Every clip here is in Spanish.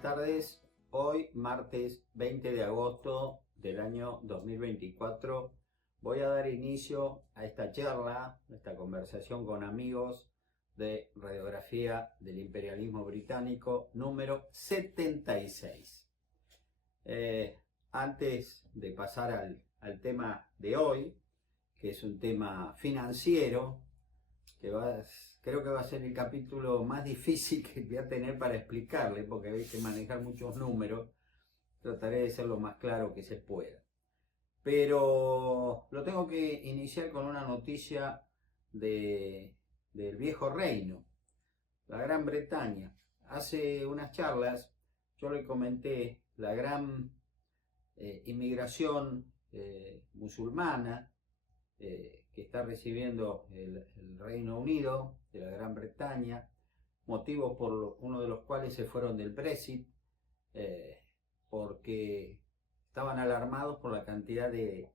buenas tardes. Hoy, martes 20 de agosto del año 2024, voy a dar inicio a esta charla, esta conversación con amigos de Radiografía del Imperialismo Británico número 76. Antes de pasar al tema de hoy, que es un tema financiero, creo que va a ser el capítulo más difícil que voy a tener para explicarle, porque hay que manejar muchos números. Trataré de ser lo más claro que se pueda. Pero lo tengo que iniciar con una noticia del viejo reino, la Gran Bretaña. Hace unas charlas yo le comenté la gran inmigración musulmana que está recibiendo el Reino Unido, de la Gran Bretaña, motivos por uno de los cuales se fueron del Brexit, porque estaban alarmados por la cantidad de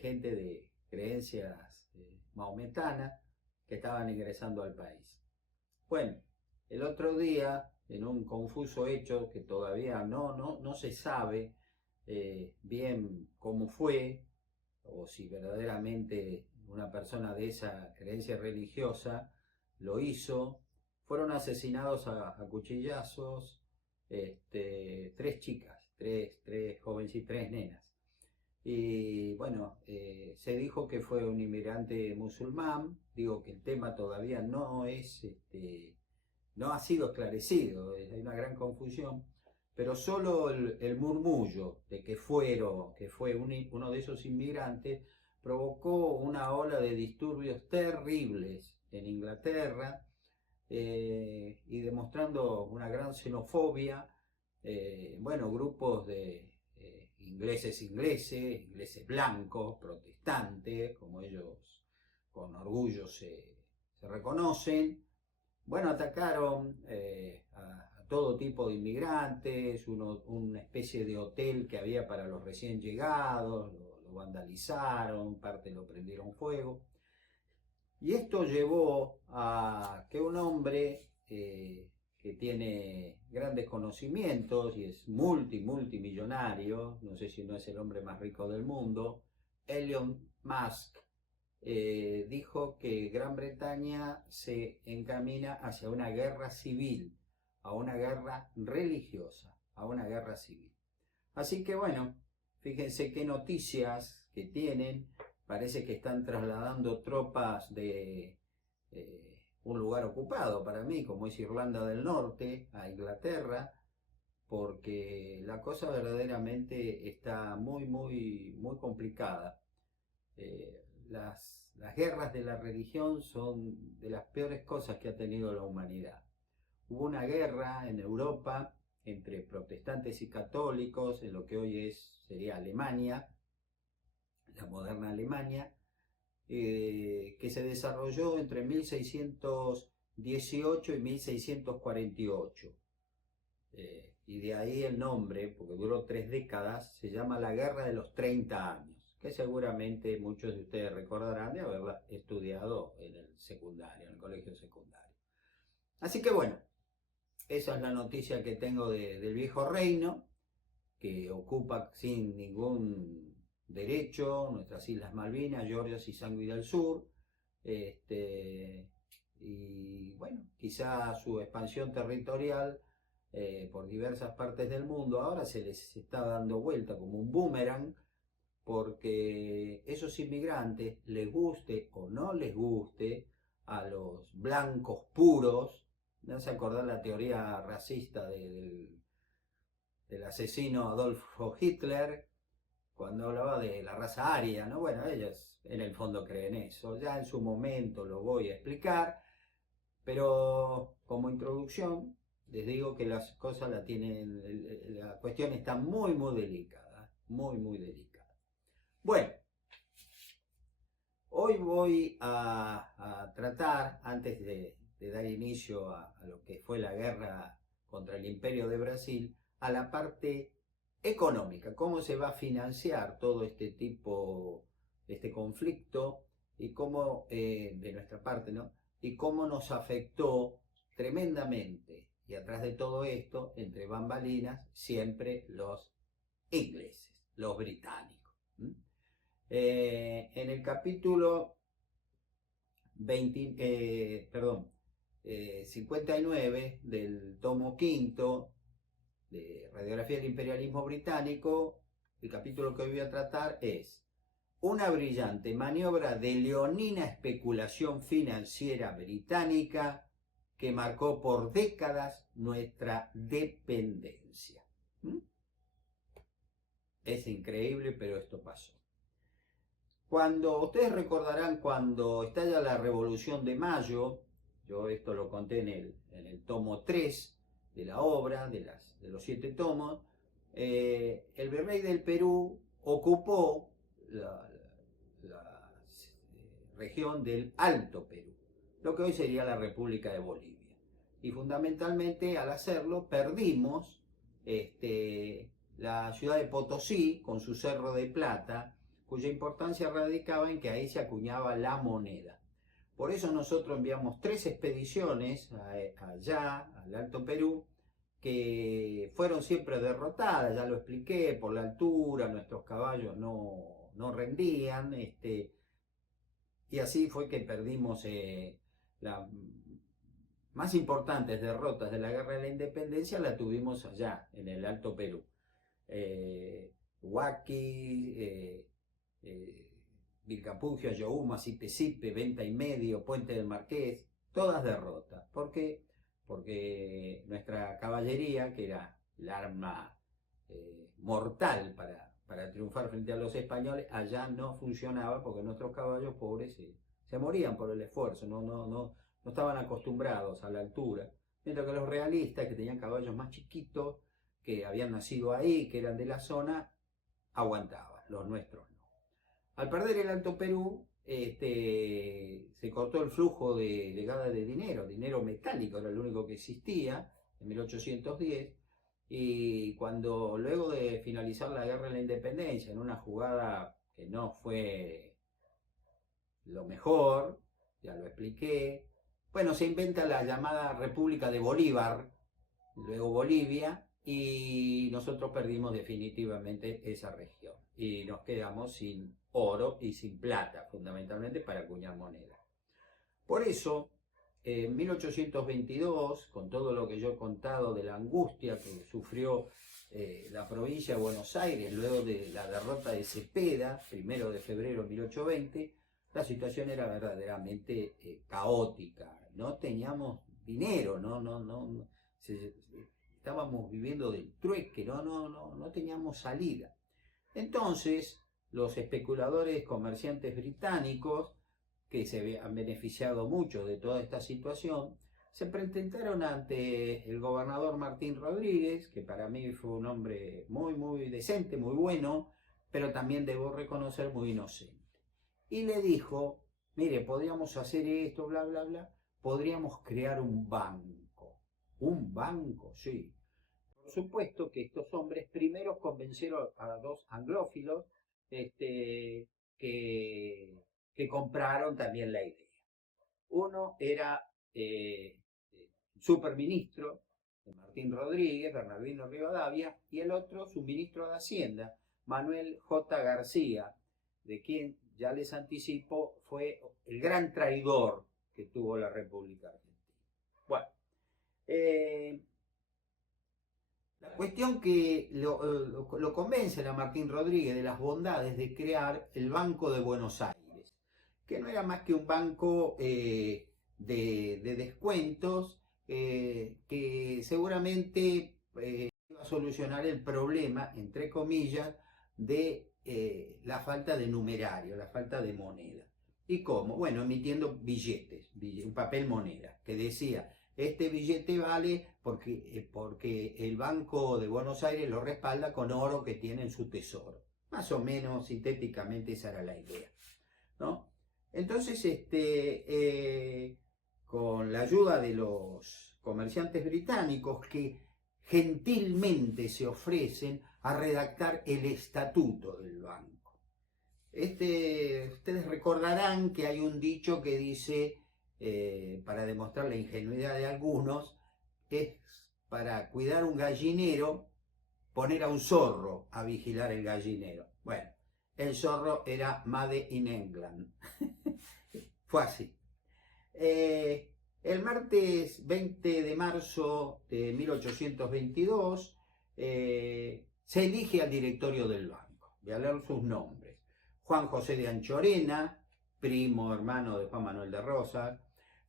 gente de creencias mahometanas que estaban ingresando al país. Bueno, el otro día, en un confuso hecho que todavía no se sabe bien cómo fue, o si verdaderamente una persona de esa creencia religiosa lo hizo, fueron asesinados a cuchillazos tres chicas, tres jovencitas, tres nenas. Y bueno, se dijo que fue un inmigrante musulmán. Digo que el tema todavía no ha sido esclarecido, hay una gran confusión, pero solo el murmullo de que fue uno de esos inmigrantes provocó una ola de disturbios terribles en Inglaterra, y demostrando una gran xenofobia. Grupos de ingleses blancos, protestantes, como ellos con orgullo se reconocen. Bueno, atacaron a todo tipo de inmigrantes, una especie de hotel que había para los recién llegados, lo vandalizaron, parte lo prendieron fuego. Y esto llevó a que un hombre que tiene grandes conocimientos y es multimillonario, no sé si no es el hombre más rico del mundo, Elon Musk, dijo que Gran Bretaña se encamina hacia una guerra civil, a una guerra religiosa, a una guerra civil. Así que bueno, fíjense qué noticias que tienen. Parece que están trasladando tropas de un lugar ocupado para mí, como es Irlanda del Norte, a Inglaterra, porque la cosa verdaderamente está muy complicada. Las guerras de la religión son de las peores cosas que ha tenido la humanidad. Hubo una guerra en Europa entre protestantes y católicos en lo que hoy sería Alemania, la moderna Alemania, que se desarrolló entre 1618 y 1648. Y de ahí el nombre, porque duró 3 décadas, se llama la Guerra de los 30 años, que seguramente muchos de ustedes recordarán de haberla estudiado en el secundario, en el colegio secundario. Así que bueno, esa es la noticia que tengo del viejo reino, que ocupa sin ningún derecho nuestras Islas Malvinas, Georgias y Sangui del Sur. Y bueno, quizá su expansión territorial por diversas partes del mundo ahora se les está dando vuelta como un boomerang, porque esos inmigrantes, les guste o no les guste a los blancos puros, me hace acordar la teoría racista del asesino Adolfo Hitler, cuando hablaba de la raza aria, ¿no? Bueno, ellos en el fondo creen eso. Ya en su momento lo voy a explicar, pero como introducción les digo que las cosas la cuestión está muy delicada, muy delicada. Bueno, hoy voy a tratar, antes de dar inicio a lo que fue la guerra contra el Imperio de Brasil, a la parte económica, cómo se va a financiar todo este conflicto, y cómo, de nuestra parte, ¿no? Y cómo nos afectó tremendamente Y atrás de todo esto, entre bambalinas, siempre los ingleses, los británicos. En el capítulo 59 del tomo quinto de Radiografía del Imperialismo Británico, el capítulo que hoy voy a tratar es una brillante maniobra de leonina especulación financiera británica que marcó por décadas nuestra dependencia. Es increíble, pero esto pasó. Cuando ustedes recordarán, cuando estalla la Revolución de Mayo, yo esto lo conté en el tomo 3 de la obra, de los 7 tomos, el virrey del Perú ocupó la región del Alto Perú, lo que hoy sería la República de Bolivia. Y fundamentalmente al hacerlo perdimos la ciudad de Potosí con su Cerro de Plata, cuya importancia radicaba en que ahí se acuñaba la moneda. Por eso nosotros enviamos 3 expediciones allá, al Alto Perú, que fueron siempre derrotadas, ya lo expliqué, por la altura, nuestros caballos no rendían, y así fue que perdimos las más importantes derrotas de la Guerra de la Independencia, la tuvimos allá, en el Alto Perú. Huaki, Vilcapugio, Ayohuma, Sipe, Venta y Medio, Puente del Marqués, todas derrotas. ¿Por qué? Porque nuestra caballería, que era el arma mortal para triunfar frente a los españoles, allá no funcionaba porque nuestros caballos pobres se morían por el esfuerzo, no estaban acostumbrados a la altura. Mientras que los realistas, que tenían caballos más chiquitos, que habían nacido ahí, que eran de la zona, aguantaban, los nuestros no. Al perder el Alto Perú, se cortó el flujo de llegada de dinero metálico, era lo único que existía en 1810, y cuando luego de finalizar la Guerra de la Independencia, en una jugada que no fue lo mejor, ya lo expliqué, bueno, se inventa la llamada República de Bolívar, luego Bolivia, y nosotros perdimos definitivamente esa región y nos quedamos sin oro y sin plata, fundamentalmente para acuñar moneda. Por eso, en 1822, con todo lo que yo he contado de la angustia que sufrió la provincia de Buenos Aires luego de la derrota de Cepeda, 1 de febrero de 1820, la situación era verdaderamente caótica. No teníamos dinero, estábamos viviendo del trueque, no teníamos salida. Entonces, los especuladores comerciantes británicos, que se han beneficiado mucho de toda esta situación, se presentaron ante el gobernador Martín Rodríguez, que para mí fue un hombre muy decente, muy bueno, pero también debo reconocer muy inocente. Y le dijo, mire, podríamos hacer esto, bla, bla, bla, podríamos crear un banco. ¿Un banco? Sí. Por supuesto que estos hombres primero convencieron a 2 anglófilos que compraron también la idea. Uno era superministro de Martín Rodríguez, Bernardino Rivadavia, y el otro su ministro de Hacienda, Manuel J. García, de quien ya les anticipo fue el gran traidor que tuvo la República Argentina. Bueno, la cuestión que lo convence a Martín Rodríguez de las bondades de crear el Banco de Buenos Aires, que no era más que un banco de descuentos que seguramente iba a solucionar el problema, entre comillas, de la falta de numerario, la falta de moneda. ¿Y cómo? Bueno, emitiendo billetes, un papel moneda, que decía, este billete vale porque el Banco de Buenos Aires lo respalda con oro que tiene en su tesoro. Más o menos, sintéticamente, esa era la idea, ¿no? Entonces, con la ayuda de los comerciantes británicos que gentilmente se ofrecen a redactar el estatuto del banco. Ustedes recordarán que hay un dicho que dice, para demostrar la ingenuidad de algunos, es para cuidar un gallinero, poner a un zorro a vigilar el gallinero. Bueno, el zorro era Made in England. Fue así. El martes 20 de marzo de 1822 se elige al directorio del banco. Voy a leer sus nombres. Juan José de Anchorena, primo hermano de Juan Manuel de Rosas,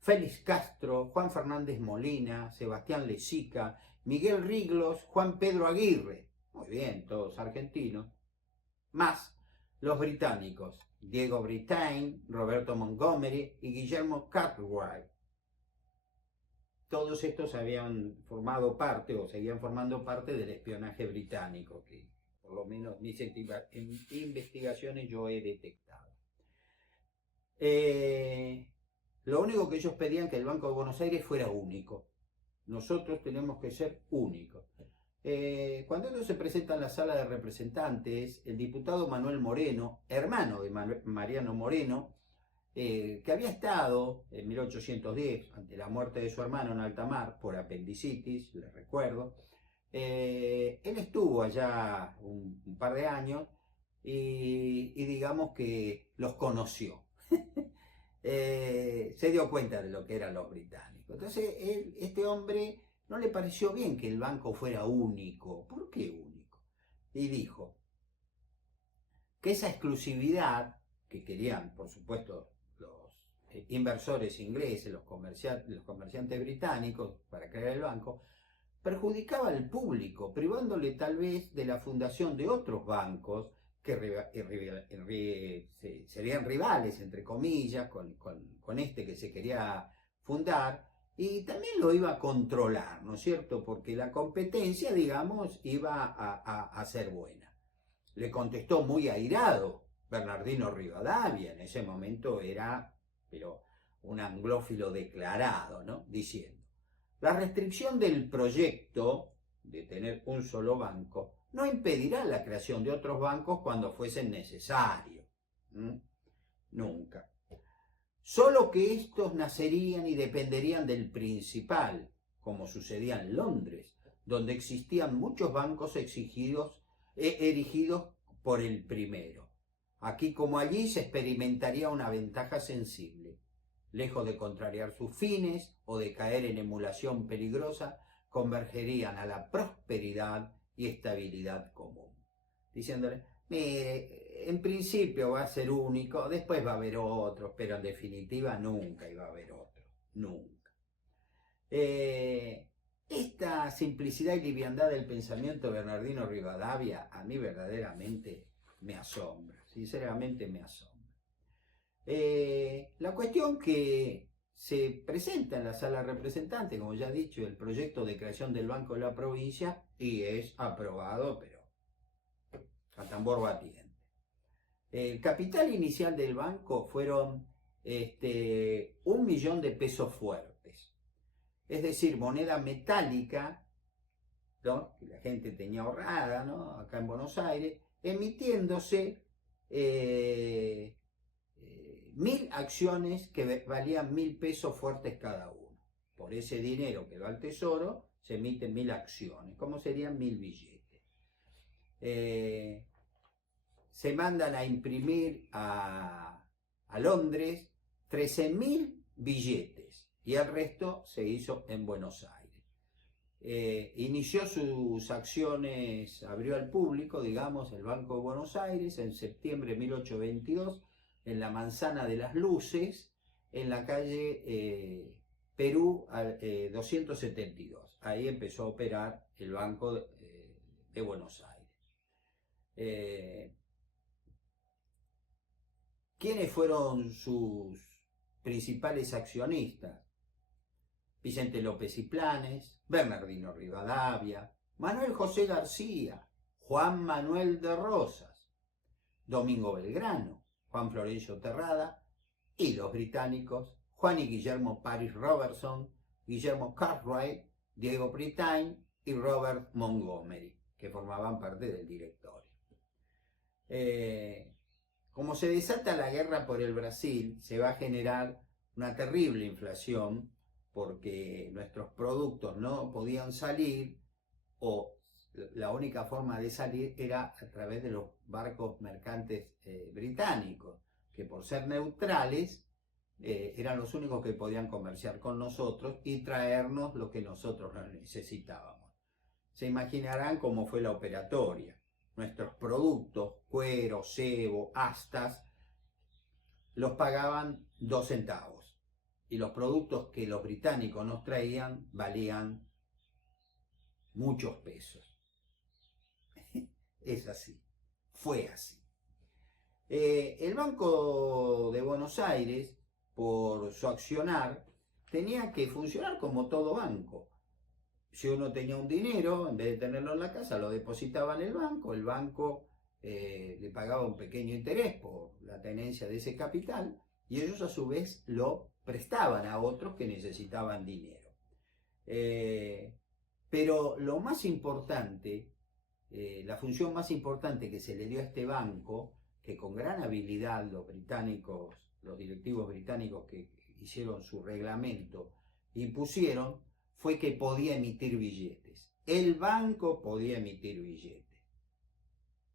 Félix Castro, Juan Fernández Molina, Sebastián Lezica, Miguel Riglos, Juan Pedro Aguirre, muy bien, todos argentinos, más los británicos, Diego Brittain, Roberto Montgomery y Guillermo Cartwright. Todos estos habían formado parte o seguían formando parte del espionaje británico, que por lo menos en mis investigaciones yo he detectado. Lo único que ellos pedían que el Banco de Buenos Aires fuera único. Nosotros tenemos que ser únicos. Cuando ellos se presentan en la sala de representantes, el diputado Manuel Moreno, hermano de Mariano Moreno, que había estado en 1810, ante la muerte de su hermano en alta mar, por apendicitis, les recuerdo, él estuvo allá un par de años y digamos que los conoció. Se dio cuenta de lo que eran los británicos. Entonces, este hombre no le pareció bien que el banco fuera único. ¿Por qué único? Y dijo que esa exclusividad que querían, por supuesto, los inversores ingleses, los comerciantes británicos para crear el banco, perjudicaba al público, privándole tal vez de la fundación de otros bancos que serían rivales, entre comillas, con este que se quería fundar, y también lo iba a controlar, ¿no es cierto? Porque la competencia, digamos, iba a ser buena. Le contestó muy airado Bernardino Rivadavia, en ese momento era, pero un anglófilo declarado, ¿no? Diciendo: la restricción del proyecto de tener un solo banco no impedirá la creación de otros bancos cuando fuesen necesarios. Nunca. Solo que estos nacerían y dependerían del principal, como sucedía en Londres, donde existían muchos bancos erigidos por el primero. Aquí como allí se experimentaría una ventaja sensible. Lejos de contrariar sus fines o de caer en emulación peligrosa, convergerían a la prosperidad y estabilidad común. Diciéndole: mire, en principio va a ser único, después va a haber otros, pero en definitiva nunca iba a haber otro, nunca. Esta simplicidad y liviandad del pensamiento de Bernardino Rivadavia a mí verdaderamente me asombra, sinceramente me asombra. La cuestión que se presenta en la sala representante, como ya he dicho, el proyecto de creación del Banco de la Provincia, y es aprobado, pero a tambor batiente. El capital inicial del banco fueron 1 millón de pesos fuertes, es decir, moneda metálica, ¿no?, que la gente tenía ahorrada, ¿no?, acá en Buenos Aires, emitiéndose 1000 acciones que valían 1000 pesos fuertes cada uno. Por ese dinero que va al tesoro se emiten 1000 acciones, como serían 1000 billetes. Se mandan a imprimir a Londres 13.000 billetes y el resto se hizo en Buenos Aires. Inició sus acciones, abrió al público, digamos, el Banco de Buenos Aires en septiembre de 1822, en la Manzana de las Luces, en la calle Perú 272. Ahí empezó a operar el Banco de Buenos Aires. ¿Quiénes fueron sus principales accionistas? Vicente López y Planes, Bernardino Rivadavia, Manuel José García, Juan Manuel de Rosas, Domingo Belgrano, Juan Florencio Terrada y los británicos Juan y Guillermo Paris Robertson, Guillermo Cartwright, Diego Brittain y Robert Montgomery, que formaban parte del directorio. Como se desata la guerra por el Brasil, se va a generar una terrible inflación, porque nuestros productos no podían salir, o la única forma de salir era a través de los barcos mercantes británicos, que por ser neutrales eran los únicos que podían comerciar con nosotros y traernos lo que nosotros necesitábamos. Se imaginarán cómo fue la operatoria. Nuestros productos, cuero, cebo, astas, los pagaban 2 centavos. Y los productos que los británicos nos traían valían muchos pesos. Es así, fue así. El Banco de Buenos Aires, por su accionar, tenía que funcionar como todo banco. Si uno tenía un dinero, en vez de tenerlo en la casa, lo depositaba en el banco le pagaba un pequeño interés por la tenencia de ese capital, y ellos a su vez lo prestaban a otros que necesitaban dinero. Pero lo más importante, la función más importante que se le dio a este banco, que con gran habilidad los británicos, los directivos británicos que hicieron su reglamento, impusieron, fue que podía emitir billetes. El banco podía emitir billetes.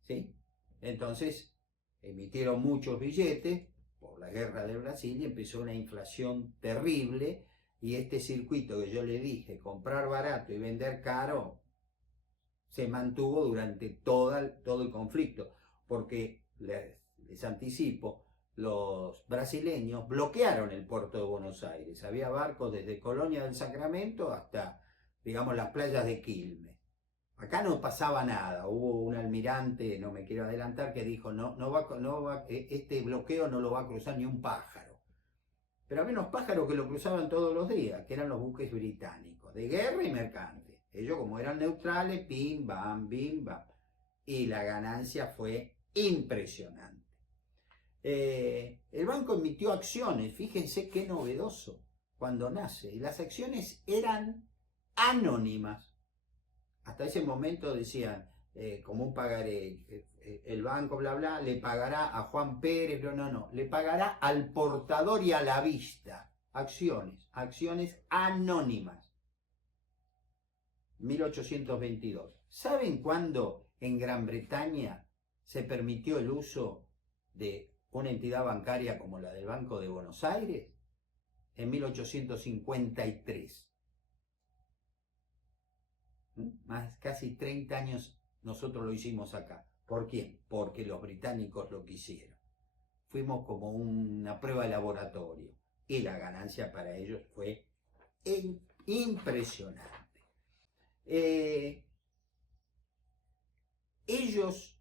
¿Sí? Entonces, emitieron muchos billetes por la guerra de Brasil y empezó una inflación terrible, y este circuito que yo le dije, comprar barato y vender caro, se mantuvo durante todo el conflicto, porque les anticipo, los brasileños bloquearon el puerto de Buenos Aires. Había barcos desde Colonia del Sacramento hasta, digamos, las playas de Quilmes. Acá no pasaba nada. Hubo un almirante, no me quiero adelantar, que dijo, este bloqueo no lo va a cruzar ni un pájaro. Pero había unos pájaros que lo cruzaban todos los días, que eran los buques británicos, de guerra y mercante. Ellos, como eran neutrales, bim, bam. Y la ganancia fue impresionante. El banco emitió acciones, fíjense qué novedoso cuando nace, y las acciones eran anónimas. Hasta ese momento decían, como un pagaré, el banco, bla, bla, le pagará a Juan Pérez, no, le pagará al portador y a la vista. Acciones anónimas. 1822. ¿Saben cuándo en Gran Bretaña se permitió el uso de una entidad bancaria como la del Banco de Buenos Aires? En 1853. Más casi 30 años nosotros lo hicimos acá. ¿Por quién? Porque los británicos lo quisieron. Fuimos como una prueba de laboratorio, y la ganancia para ellos fue impresionante. Ellos,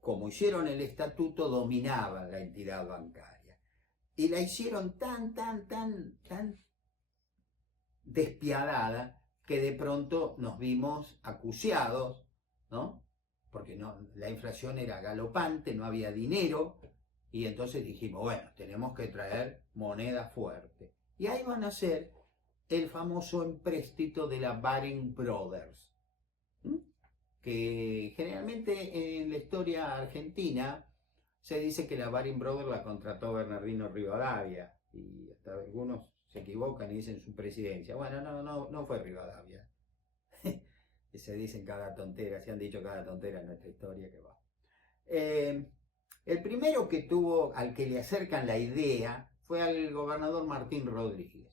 como hicieron el estatuto, dominaban la entidad bancaria, y la hicieron tan despiadada que de pronto nos vimos acuciados, ¿no? Porque la inflación era galopante, no había dinero, y entonces dijimos, bueno, tenemos que traer moneda fuerte. Y ahí van a ser el famoso empréstito de la Baring Brothers, que generalmente en la historia argentina se dice que la Baring Brothers la contrató Bernardino Rivadavia, y hasta algunos se equivocan y dicen su presidencia. Bueno, no fue Rivadavia. Se dicen cada tontera, se han dicho cada tontera en nuestra historia que va. El primero que tuvo, al que le acercan la idea, fue al gobernador Martín Rodríguez.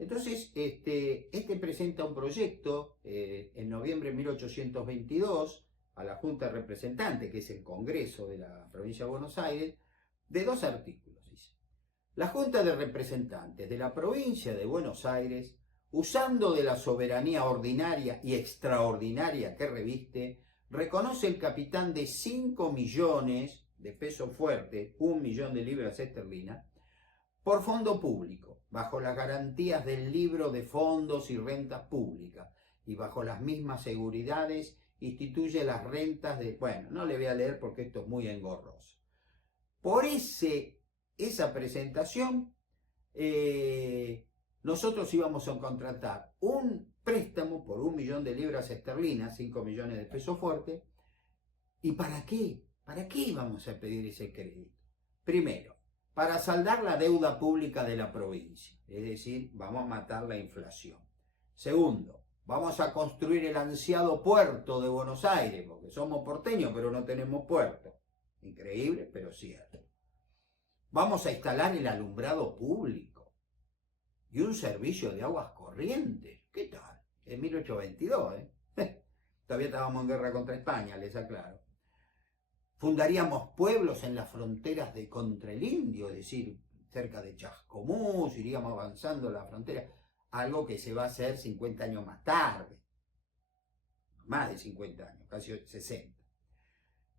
Entonces, este presenta un proyecto en noviembre de 1822 a la Junta de Representantes, que es el Congreso de la provincia de Buenos Aires, de 2 artículos. Dice: la Junta de Representantes de la provincia de Buenos Aires, usando de la soberanía ordinaria y extraordinaria que reviste, reconoce el capital de 5 millones de pesos fuertes, 1 millón de libras esterlinas, por fondo público, bajo las garantías del libro de fondos y rentas públicas, y bajo las mismas seguridades instituye las rentas de... Bueno, no le voy a leer porque esto es muy engorroso. Por esa presentación, nosotros íbamos a contratar un préstamo por 1 millón de libras esterlinas, 5 millones de pesos fuertes. ¿Y para qué? ¿Para qué íbamos a pedir ese crédito? Primero, para saldar la deuda pública de la provincia. Es decir, vamos a matar la inflación. Segundo, vamos a construir el ansiado puerto de Buenos Aires, porque somos porteños, pero no tenemos puerto. Increíble, pero cierto. Vamos a instalar el alumbrado público y un servicio de aguas corrientes. ¿Qué tal? En 1822, ¿eh? Todavía estábamos en guerra contra España, les aclaro. Fundaríamos pueblos en las fronteras de contra el indio, es decir, cerca de Chascomús, iríamos avanzando la frontera, algo que se va a hacer 50 años más tarde, más de 50 años, casi 60.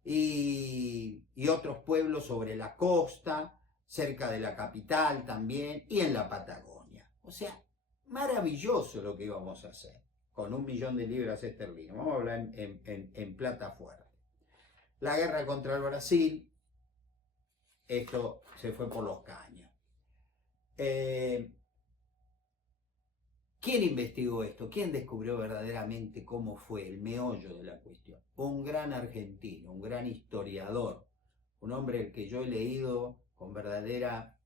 Y otros pueblos sobre la costa, cerca de la capital también, y en la Patagonia. O sea, maravilloso lo que íbamos a hacer, con 1 millón de libras esterlinas. Vamos a hablar en plata fuerte. La guerra contra el Brasil, esto se fue por los caños. ¿Quién investigó esto? ¿Quién descubrió verdaderamente cómo fue el meollo de la cuestión? Un gran argentino, un gran historiador, un hombre al que yo he leído con verdadera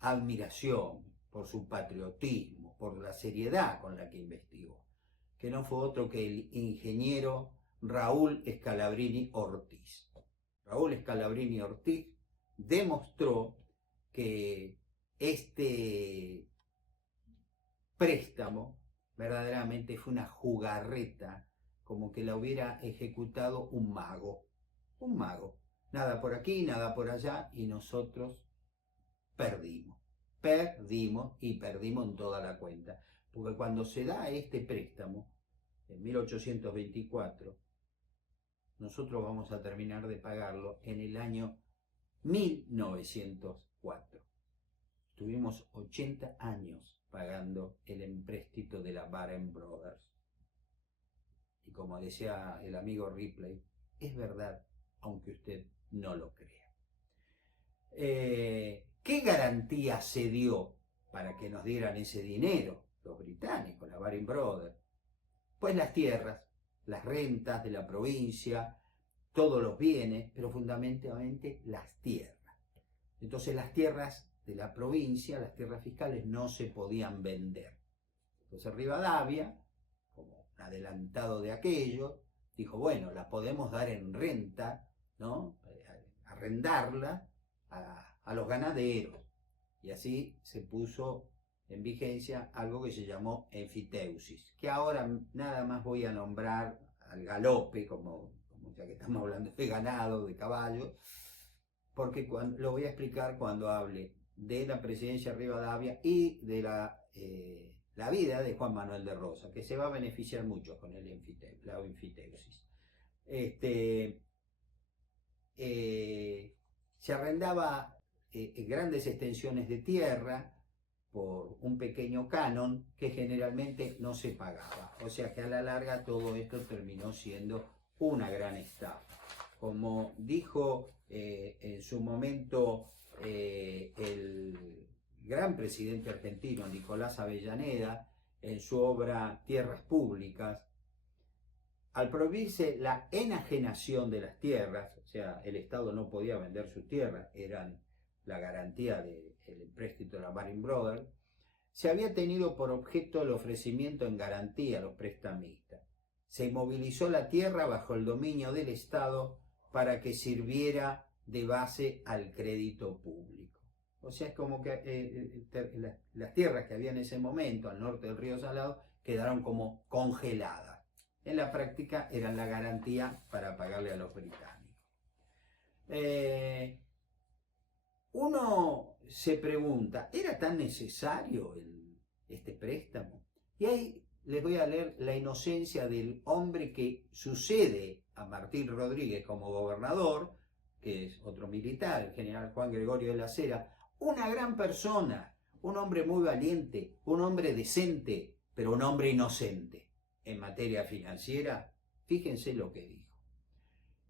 admiración por su patriotismo, por la seriedad con la que investigó, que no fue otro que el ingeniero Raúl Scalabrini Ortiz. Raúl Scalabrini Ortiz demostró que este préstamo verdaderamente fue una jugarreta, como que la hubiera ejecutado un mago. Un mago. Nada por aquí, nada por allá, y nosotros perdimos. Perdimos y perdimos en toda la cuenta. Porque cuando se da este préstamo, en 1824, nosotros vamos a terminar de pagarlo en el año 1904. Tuvimos 80 años pagando el empréstito de la Baring Brothers. Y como decía el amigo Ripley, es verdad, aunque usted no lo crea. ¿Qué garantía se dio para que nos dieran ese dinero los británicos, la Baring Brothers? Pues las tierras, las rentas de la provincia, todos los bienes, pero fundamentalmente las tierras. Entonces las tierras de la provincia, las tierras fiscales, no se podían vender. Entonces Rivadavia, como adelantado de aquello, dijo, bueno, la podemos dar en renta, ¿no? Arrendarla a los ganaderos. Y así se puso en vigencia algo que se llamó enfiteusis, que ahora nada más voy a nombrar al galope, como ya que estamos hablando de ganado, de caballo, porque lo voy a explicar cuando hable de la presidencia de Rivadavia y de la vida de Juan Manuel de Rosas, que se va a beneficiar mucho con la enfiteusis. Se arrendaba grandes extensiones de tierra por un pequeño canon que generalmente no se pagaba. O sea que a la larga todo esto terminó siendo una gran estafa. Como dijo en su momento el gran presidente argentino Nicolás Avellaneda en su obra Tierras Públicas, al prohibirse la enajenación de las tierras, o sea, el Estado no podía vender sus tierras, eran la garantía del empréstito de la Baring Brothers, se había tenido por objeto el ofrecimiento en garantía a los prestamistas. Se inmovilizó la tierra bajo el dominio del Estado para que sirviera de base al crédito público. O sea, es como que las tierras que había en ese momento al norte del río Salado quedaron como congeladas. En la práctica eran la garantía para pagarle a los británicos. Uno se pregunta, ¿era tan necesario este préstamo? Y ahí les voy a leer la inocencia del hombre que sucede a Martín Rodríguez como gobernador, que es otro militar, el general Juan Gregorio de la Cera, una gran persona, un hombre muy valiente, un hombre decente, pero un hombre inocente en materia financiera. Fíjense lo que dijo.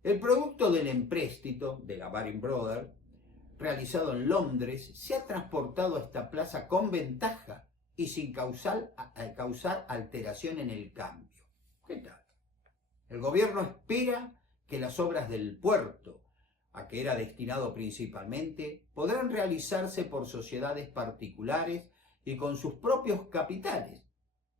El producto del empréstito de la Baring Brothers, realizado en Londres, se ha transportado a esta plaza con ventaja y sin causar alteración en el cambio. ¿Qué tal? El gobierno espera que las obras del puerto, a que era destinado principalmente, podrán realizarse por sociedades particulares y con sus propios capitales.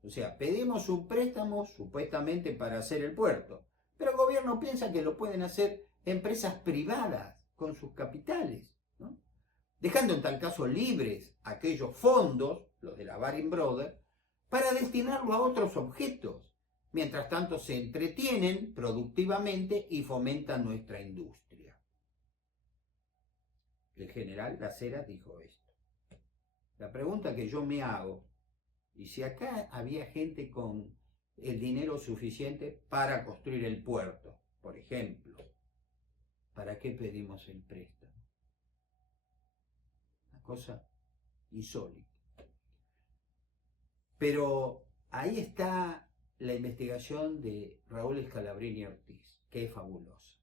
O sea, pedimos un préstamo supuestamente para hacer el puerto, pero el gobierno piensa que lo pueden hacer empresas privadas con sus capitales, ¿no? Dejando en tal caso libres aquellos fondos, los de la Baring Brothers, para destinarlo a otros objetos. Mientras tanto se entretienen productivamente y fomentan nuestra industria. El general Las Heras dijo esto. La pregunta que yo me hago, y si acá había gente con el dinero suficiente para construir el puerto, por ejemplo, ¿para qué pedimos el préstamo? Una cosa insólita. Pero ahí está la investigación de Raúl Scalabrini Ortiz, que es fabulosa.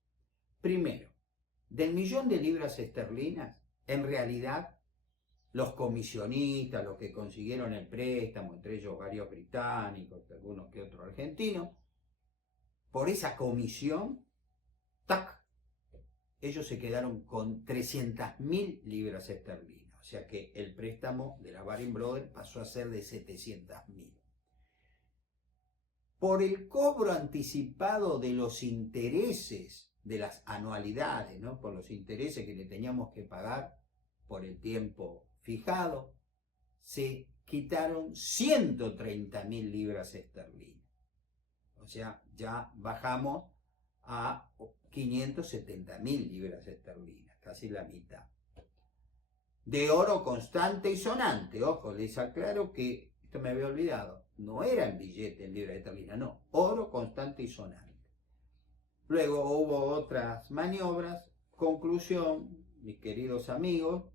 Primero, del millón de libras esterlinas, en realidad, los comisionistas, los que consiguieron el préstamo, entre ellos varios británicos, algunos que otros argentinos, por esa comisión, ¡tac!, ellos se quedaron con 300.000 libras esterlinas. O sea que el préstamo de la Baring Brothers pasó a ser de 700.000. Por el cobro anticipado de los intereses de las anualidades, ¿no? Por los intereses que le teníamos que pagar por el tiempo fijado, se quitaron 130.000 libras esterlinas. O sea, ya bajamos a 570.000 libras esterlinas, casi la mitad. De oro constante y sonante. Ojo, les aclaro que, esto me había olvidado, no era en billete en libras esterlinas, no, oro constante y sonante. Luego hubo otras maniobras. Conclusión, mis queridos amigos,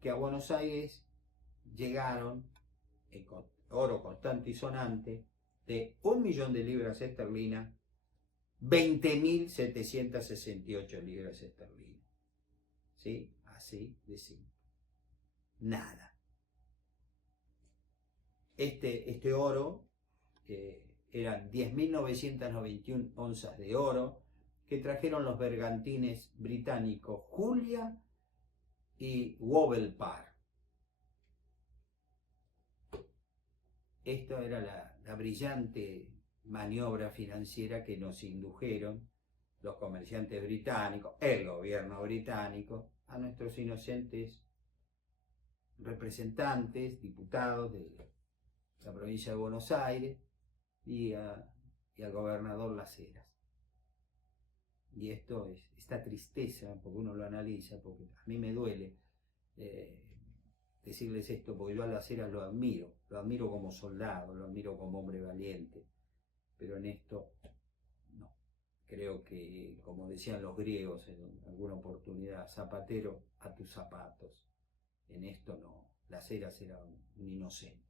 que a Buenos Aires llegaron con oro constante y sonante de 1 millón de libras esterlinas, 20.768 libras esterlinas. ¿Sí? Así de simple. Nada. Este oro eran 10.991 onzas de oro que trajeron los bergantines británicos Julia y Wobble Parr. Esta era la brillante maniobra financiera que nos indujeron los comerciantes británicos, el gobierno británico, a nuestros inocentes representantes, diputados de la provincia de Buenos Aires y al gobernador Las Heras. Y esto es esta tristeza, porque uno lo analiza, porque a mí me duele decirles esto, porque yo a Las Heras lo admiro como soldado, lo admiro como hombre valiente, pero en esto no. Creo que, como decían los griegos en alguna oportunidad, zapatero a tus zapatos. En esto no, Las Heras era un inocente.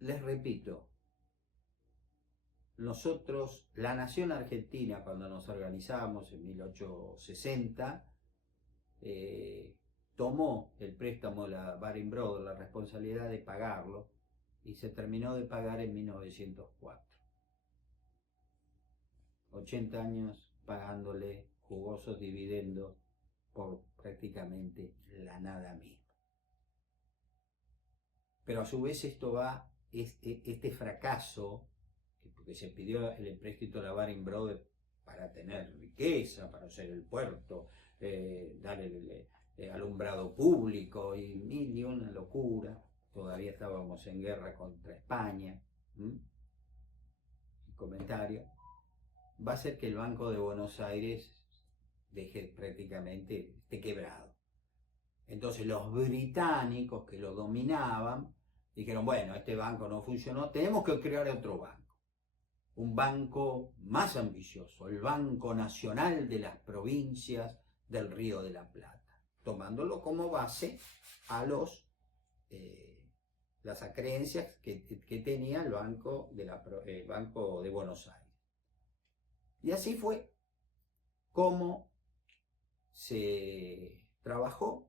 Les repito, nosotros, la nación argentina, cuando nos organizamos en 1860, tomó el préstamo de la Baring Brothers, la responsabilidad de pagarlo, y se terminó de pagar en 1904. 80 años pagándole jugosos dividendos por prácticamente la nada misma. Pero a su vez esto va, este fracaso, porque se pidió el empréstito de la Baring Brothers para tener riqueza, para hacer el puerto, dar el alumbrado público y una locura. Todavía estábamos en guerra contra España. Comentario. Va a ser que el Banco de Buenos Aires esté quebrado. Entonces los británicos que lo dominaban dijeron, bueno, este banco no funcionó, tenemos que crear otro banco. Un banco más ambicioso, el Banco Nacional de las Provincias del Río de la Plata, tomándolo como base a las acreencias que tenía el Banco de Buenos Aires. Y así fue como se trabajó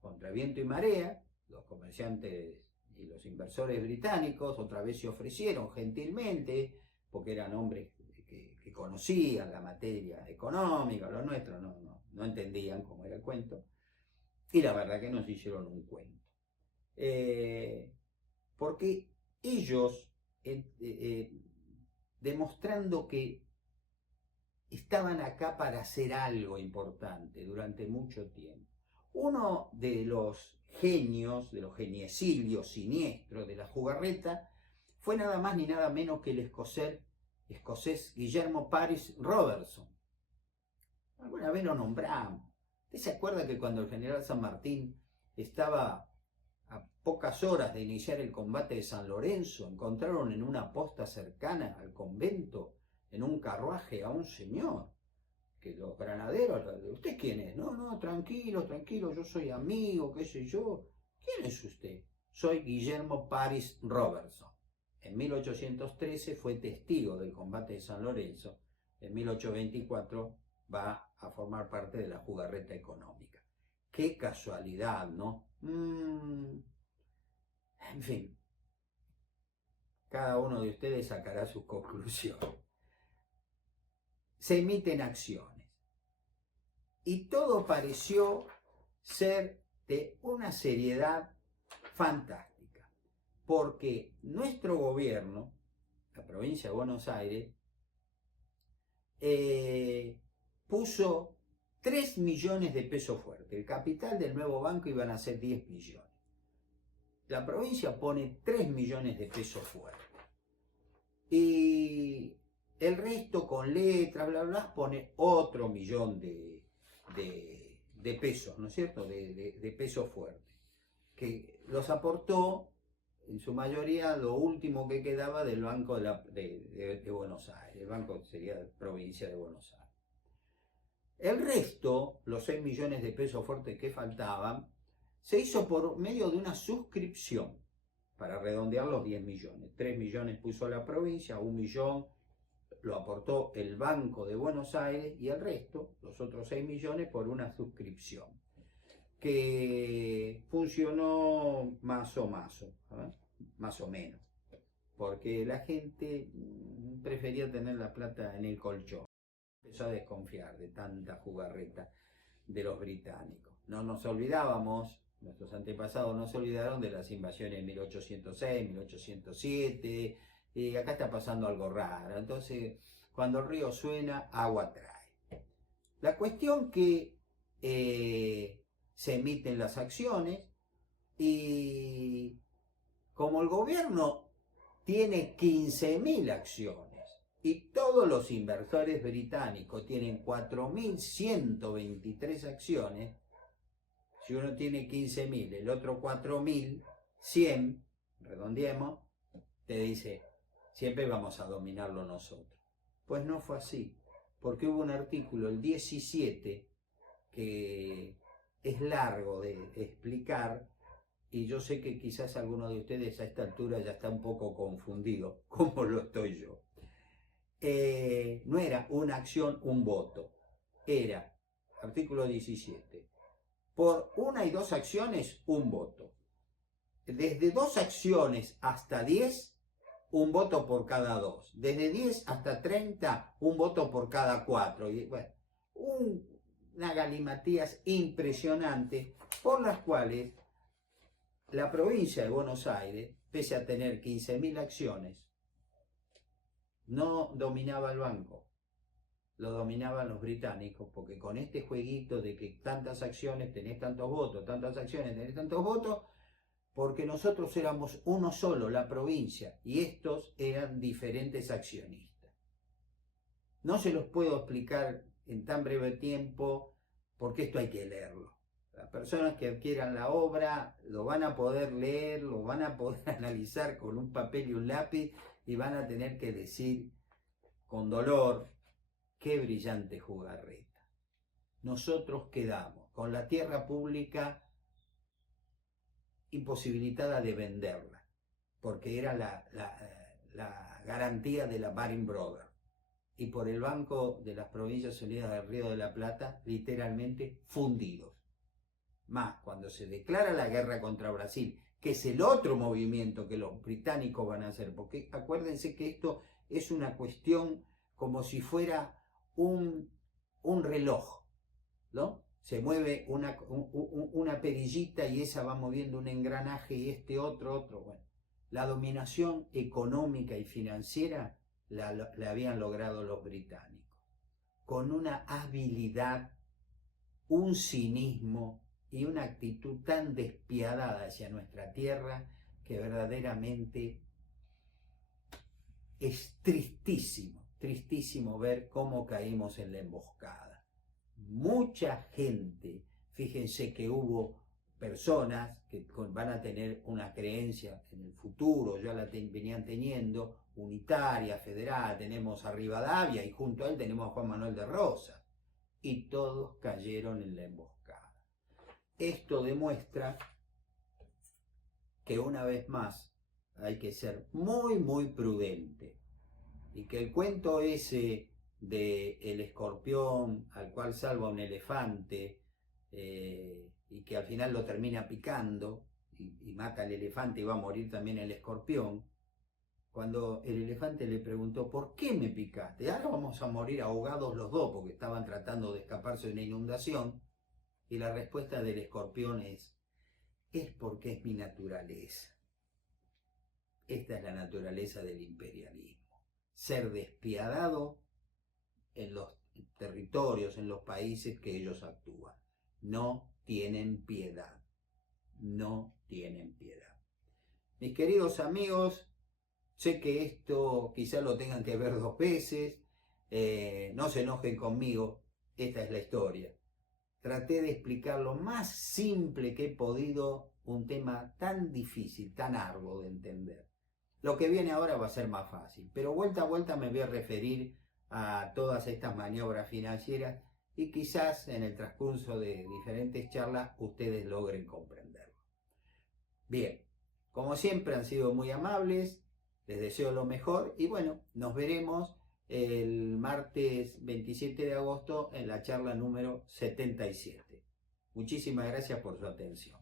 contra viento y marea. Los comerciantes y los inversores británicos otra vez se ofrecieron gentilmente, porque eran hombres que conocían la materia económica, los nuestros no entendían cómo era el cuento, y la verdad que nos hicieron un cuento. Porque ellos, demostrando que estaban acá para hacer algo importante durante mucho tiempo. Uno de los genios, de los geniecillos siniestros de la jugarreta, fue nada más ni nada menos que el escocés Guillermo Paris Robertson. Alguna vez lo nombramos. ¿Usted se acuerda que cuando el general San Martín estaba a pocas horas de iniciar el combate de San Lorenzo, encontraron en una posta cercana al convento, en un carruaje, a un señor? Que los granaderos, ¿usted quién es? No, tranquilo, yo soy amigo, qué sé yo. ¿Quién es usted? Soy Guillermo Paris Robertson. En 1813 fue testigo del combate de San Lorenzo. En 1824 va a formar parte de la jugarreta económica. Qué casualidad, ¿no? En fin, cada uno de ustedes sacará sus conclusiones. Se emiten acciones. Y todo pareció ser de una seriedad fantástica, porque nuestro gobierno, la provincia de Buenos Aires, puso 3 millones de pesos fuertes. El capital del nuevo banco iban a ser 10 millones. La provincia pone 3 millones de pesos fuertes. Y el resto con letras, bla, bla, pone otro millón de pesos, ¿no es cierto? De pesos fuertes, que los aportó en su mayoría lo último que quedaba del Banco de Buenos Aires. El banco sería la provincia de Buenos Aires. El resto, los 6 millones de pesos fuertes que faltaban, se hizo por medio de una suscripción, para redondear los 10 millones. 3 millones puso la provincia, 1 millón lo aportó el Banco de Buenos Aires y el resto, los otros 6 millones, por una suscripción que funcionó más o menos, porque la gente prefería tener la plata en el colchón. Empezó a desconfiar de tanta jugarreta de los británicos. No nos olvidábamos, nuestros antepasados no se olvidaron de las invasiones de 1806, 1807, y acá está pasando algo raro. Entonces, cuando el río suena, agua trae. La cuestión que se emiten las acciones y como el gobierno tiene 15.000 acciones y todos los inversores británicos tienen 4.123 acciones, si uno tiene 15.000, el otro 4.100, redondeemos, te dice, siempre vamos a dominarlo nosotros. Pues no fue así, porque hubo un artículo, el 17, que es largo de explicar, y yo sé que quizás alguno de ustedes a esta altura ya está un poco confundido, como lo estoy yo. No era una acción, un voto, era, artículo 17, por 1 y 2 acciones, un voto. Desde 2 acciones hasta 10, un voto por cada 2. Desde 10 hasta 30, un voto por cada 4. Y bueno, una galimatías impresionante por las cuales la provincia de Buenos Aires, pese a tener 15.000 acciones, no dominaba el banco. Lo dominaban los británicos, porque con este jueguito de que tantas acciones tenés tantos votos, tantas acciones tenés tantos votos, porque nosotros éramos uno solo, la provincia, y estos eran diferentes accionistas. No se los puedo explicar en tan breve tiempo, porque esto hay que leerlo. Las personas que adquieran la obra lo van a poder leer, lo van a poder analizar con un papel y un lápiz, y van a tener que decir con dolor, qué brillante jugarreta. Nosotros quedamos con la tierra pública imposibilitada de venderla, porque era la garantía de la Baring Brothers, y por el Banco de las Provincias Unidas del Río de la Plata, literalmente fundidos. Más, cuando se declara la guerra contra Brasil, que es el otro movimiento que los británicos van a hacer, porque acuérdense que esto es una cuestión como si fuera un reloj, ¿no? Se mueve una perillita y esa va moviendo un engranaje y este otro. Bueno, la dominación económica y financiera la habían logrado los británicos, con una habilidad, un cinismo y una actitud tan despiadada hacia nuestra tierra que verdaderamente es tristísimo ver cómo caímos en la emboscada. Mucha gente, fíjense que hubo personas que van a tener una creencia en el futuro, ya la venían teniendo, unitaria, federal, tenemos a Rivadavia y junto a él tenemos a Juan Manuel de Rosas, y todos cayeron en la emboscada. Esto demuestra que una vez más hay que ser muy prudente y que el cuento ese de el escorpión al cual salva un elefante y que al final lo termina picando y mata al elefante y va a morir también el escorpión, cuando el elefante le preguntó ¿por qué me picaste? Ahora vamos a morir ahogados los dos porque estaban tratando de escaparse de una inundación, y la respuesta del escorpión es porque es mi naturaleza. Esta es la naturaleza del imperialismo, ser despiadado en los territorios, en los países que ellos actúan. No tienen piedad, no tienen piedad. Mis queridos amigos, sé que esto quizá lo tengan que ver 2 veces, no se enojen conmigo, esta es la historia. Traté de explicar lo más simple que he podido un tema tan difícil, tan arduo de entender. Lo que viene ahora va a ser más fácil, pero vuelta a vuelta me voy a referir a todas estas maniobras financieras y quizás en el transcurso de diferentes charlas ustedes logren comprenderlo. Bien, como siempre han sido muy amables, les deseo lo mejor y bueno, nos veremos el martes 27 de agosto en la charla número 77. Muchísimas gracias por su atención.